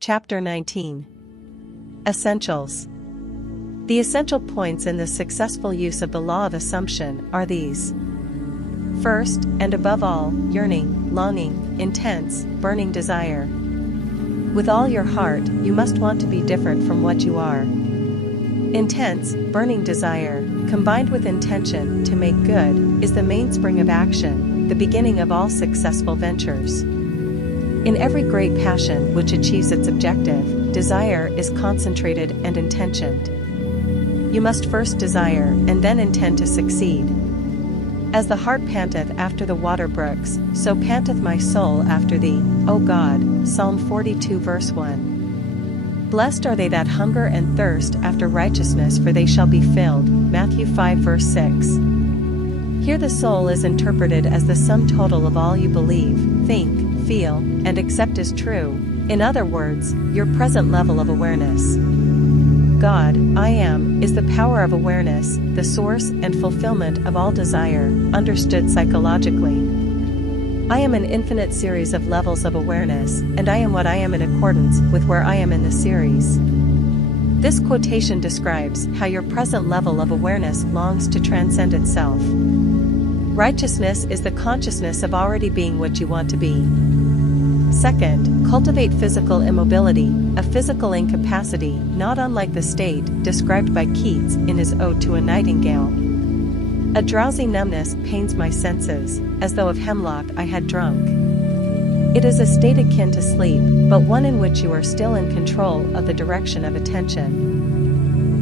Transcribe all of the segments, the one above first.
Chapter 19. Essentials. The essential points in the successful use of the law of assumption are these. First, and above all, yearning, longing, intense, burning desire. With all your heart, you must want to be different from what you are. Intense, burning desire, combined with intention to make good, is the mainspring of action, the beginning of all successful ventures. In every great passion which achieves its objective, desire is concentrated and intentioned. You must first desire and then intend to succeed. As the hart panteth after the water brooks, so panteth my soul after thee, O God. Psalm 42 verse 1. Blessed are they that hunger and thirst after righteousness, for they shall be filled. Matthew 5 verse 6. Here the soul is interpreted as the sum total of all you believe, think, feel, and accept as true, in other words, your present level of awareness. God, I am, is the power of awareness, the source and fulfillment of all desire, understood psychologically. I am an infinite series of levels of awareness, and I am what I am in accordance with where I am in the series. This quotation describes how your present level of awareness longs to transcend itself. Righteousness is the consciousness of already being what you want to be. Second, cultivate physical immobility, a physical incapacity not unlike the state described by Keats in his Ode to a Nightingale. A drowsy numbness pains my senses, as though of hemlock I had drunk. It is a state akin to sleep, but one in which you are still in control of the direction of attention.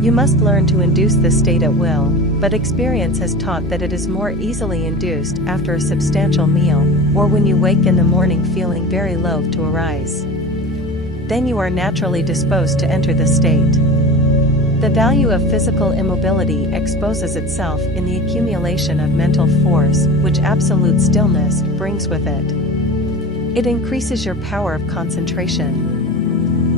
You must learn to induce this state at will, but experience has taught that it is more easily induced after a substantial meal, or when you wake in the morning feeling very loath to arise. Then you are naturally disposed to enter the state. The value of physical immobility exposes itself in the accumulation of mental force which absolute stillness brings with it. It increases your power of concentration.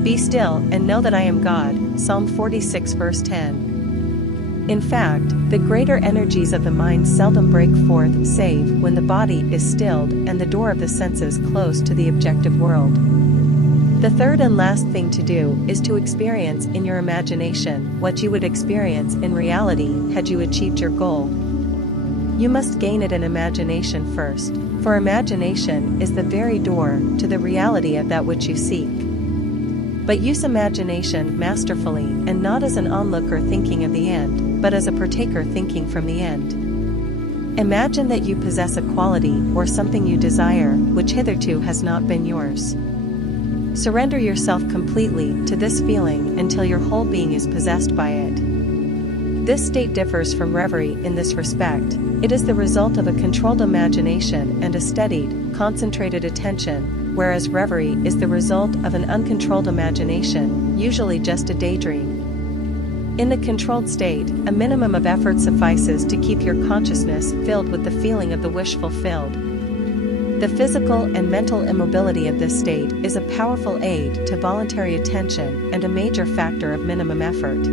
Be still and know that I am God. Psalm 46 verse 10. In fact, the greater energies of the mind seldom break forth save when the body is stilled and the door of the senses closed to the objective world. The third and last thing to do is to experience in your imagination what you would experience in reality had you achieved your goal. You must gain it in imagination first, for imagination is the very door to the reality of that which you seek. But use imagination masterfully and not as an onlooker thinking of the end, but as a partaker thinking from the end. Imagine that you possess a quality or something you desire, which hitherto has not been yours. Surrender yourself completely to this feeling until your whole being is possessed by it. This state differs from reverie in this respect. It is the result of a controlled imagination and a studied, concentrated attention, whereas reverie is the result of an uncontrolled imagination, usually just a daydream. In the controlled state, a minimum of effort suffices to keep your consciousness filled with the feeling of the wish fulfilled. The physical and mental immobility of this state is a powerful aid to voluntary attention and a major factor of minimum effort.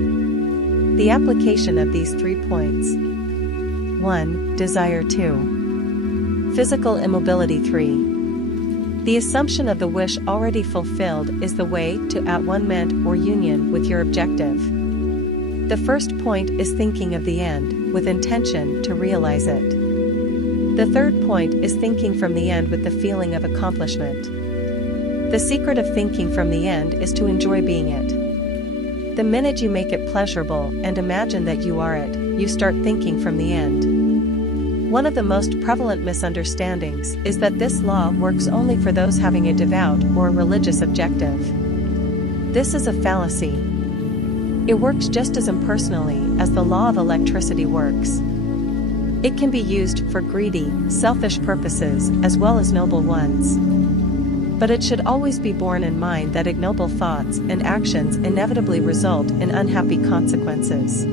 The application of these 3 points. 1. Desire. 2. Physical immobility. 3. The assumption of the wish already fulfilled is the way to at-one-ment or union with your objective. The first point is thinking of the end, with intention to realize it. The third point is thinking from the end with the feeling of accomplishment. The secret of thinking from the end is to enjoy being it. The minute you make it pleasurable and imagine that you are it, you start thinking from the end. One of the most prevalent misunderstandings is that this law works only for those having a devout or religious objective. This is a fallacy. It works just as impersonally as the law of electricity works. It can be used for greedy, selfish purposes as well as noble ones. But it should always be borne in mind that ignoble thoughts and actions inevitably result in unhappy consequences.